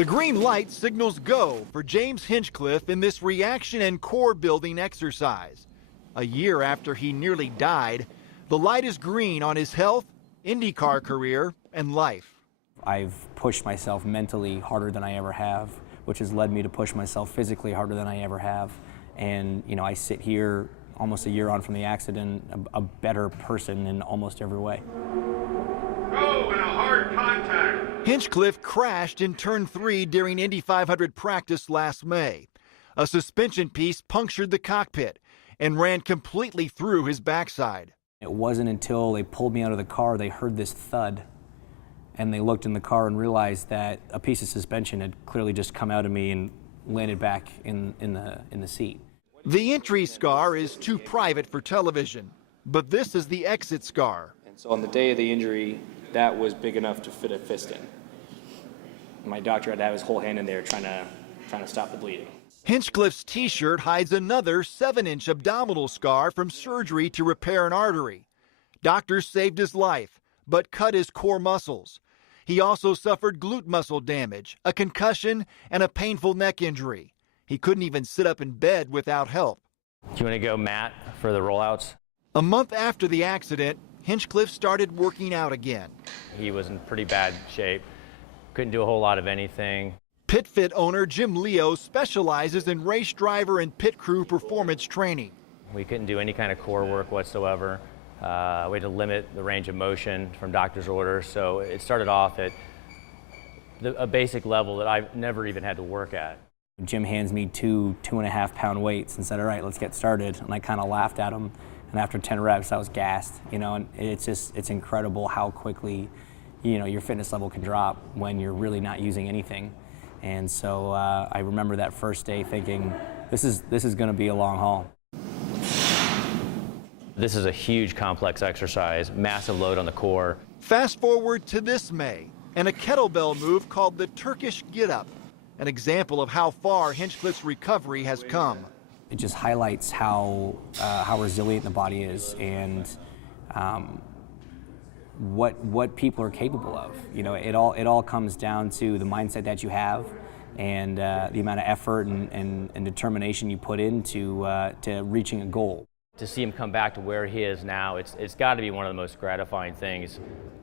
The green light signals go for James Hinchcliffe in this reaction and core building exercise. A year after he nearly died, the light is green on his health, IndyCar career, and life. I've pushed myself mentally harder than I ever have, which has led me to push myself physically harder than I ever have. And, you know, I sit here almost a year on from the accident, a better person in almost every way. Go in a hard contact. Hinchcliffe crashed in turn 3 during Indy 500 practice last May. A suspension piece punctured the cockpit and ran completely through his backside. It wasn't until they pulled me out of the car they heard this thud, and they looked in the car and realized that a piece of suspension had clearly just come out of me and landed back in the seat. The entry scar is too private for television, but this is the exit scar. And so on the day of the injury, that was big enough to fit a fist in. My doctor had to have his whole hand in there trying to stop the bleeding. Hinchcliffe's t-shirt hides another 7-inch abdominal scar from surgery to repair an artery. Doctors saved his life, but cut his core muscles. He also suffered glute muscle damage, a concussion, and a painful neck injury. He couldn't even sit up in bed without help. Do you want to go, Matt, for the rollouts? A month after the accident, Hinchcliffe started working out again. He was in pretty bad shape. Couldn't do a whole lot of anything. PitFit owner Jim Leo specializes in race driver and pit crew performance training. We couldn't do any kind of core work whatsoever. We had to limit the range of motion from doctor's orders, so it started off at a basic level that I've never even had to work at. Jim hands me two 2.5-pound weights and said, "All right, let's get started." And I kind of laughed at him. And after 10 reps, I was gassed, you know, and it's incredible how quickly, you know, your fitness level can drop when you're really not using anything. And so I remember that first day thinking, this is going to be a long haul. This is a huge complex exercise, massive load on the core. Fast forward to this May, and a kettlebell move called the Turkish Get-Up, an example of how far Hinchcliffe's recovery has come. It just highlights how resilient the body is and what people are capable of. You know, it all comes down to the mindset that you have and the amount of effort and determination you put into to reaching a goal. To see him come back to where he is now, it's got to be one of the most gratifying things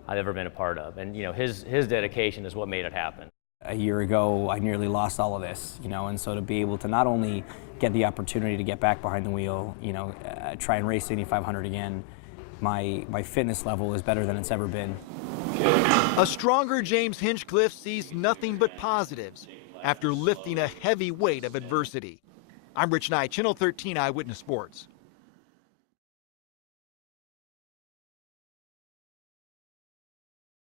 I've ever been a part of. And you know, his dedication is what made it happen. A year ago, I nearly lost all of this, you know, and so to be able to not only get the opportunity to get back behind the wheel, you know, try and race Indy 500 again, my fitness level is better than it's ever been. A stronger James Hinchcliffe sees nothing but positives after lifting a heavy weight of adversity. I'm Rich Knight, Channel 13 Eyewitness Sports.